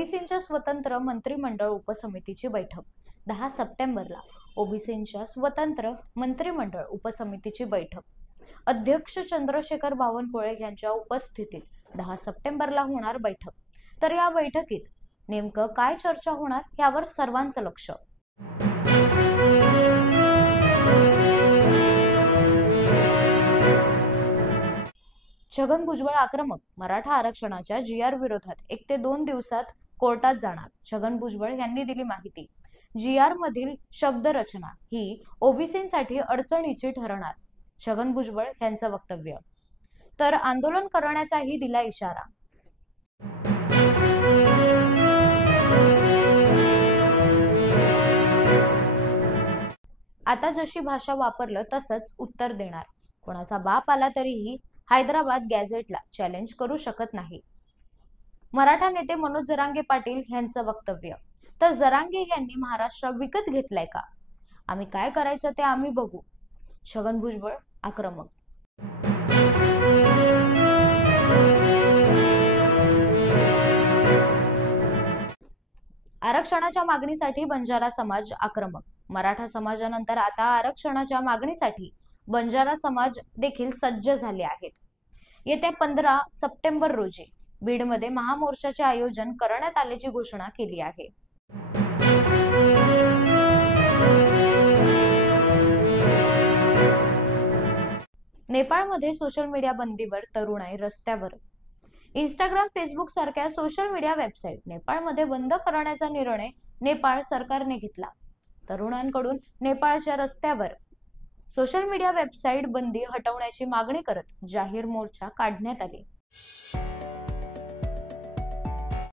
ओबीसींच्या स्वतंत्र मंत्रिमंडळ उपसमितीची बैठक 10 सप्टेंबरला ओबीसींच्या स्वतंत्र मंत्रिमंडळ उपसमितीची बैठक अध्यक्ष चंद्रशेखर बावनकुळे यांच्या उपस्थितीत 10 सप्टेंबरला होणार बैठक। तर या बैठकीत नेमकं काय चर्चा होणार यावर सर्वांचं लक्ष। छगन भुजबळ आक्रमक, मराठा आरक्षणाच्या जीआर विरोधात 1 ते 2 दिवसात कोर्टात जाणार। छगन भुजबळ यांनी दिली माहिती। जीआर मधील शब्दरचना ही ओबीसींसाठी अडचणीची ठरणार, छगन भुजबळ यांचं वक्तव्य। तर आंदोलन करण्याचाही दिला इशारा। आता जशी भाषा वापरलं तसंच उत्तर देणार, कोणाचा बाप आला तरीही हैदराबाद गॅझेटला चॅलेंज करू शकत नाही, मराठा नेते मनोज जरांगे पाटील यांचं वक्तव्य। तर जरांगे यांनी महाराष्ट्र विकत घेतलाय का? आम्ही काय करायचं ते आम्ही बघू, छगन भुजबळ आक्रमक। आरक्षणाच्या मागणीसाठी बंजारा समाज आक्रमक, मराठा समाजानंतर आता आरक्षणाच्या मागणीसाठी बंजारा समाज देखील सज्ज झाले आहेत। येत्या 15 सप्टेंबर रोजी बीडमध्ये महामोर्चाचे आयोजन करण्यात आल्याची घोषणा केली आहे। नेपाळमध्ये सोशल मीडिया बंदीवर तरुणाई रस्त्यावर। इंस्टाग्राम, फेसबुक सारख्या सोशल मीडिया वेबसाईट नेपाळमध्ये बंद करण्याचा निर्णय नेपाळ सरकारने घेतला। तरुणांकडून नेपाळच्या रस्त्यावर सोशल मीडिया वेबसाईट बंदी हटवण्याची मागणी करत जाहीर मोर्चा काढण्यात आली।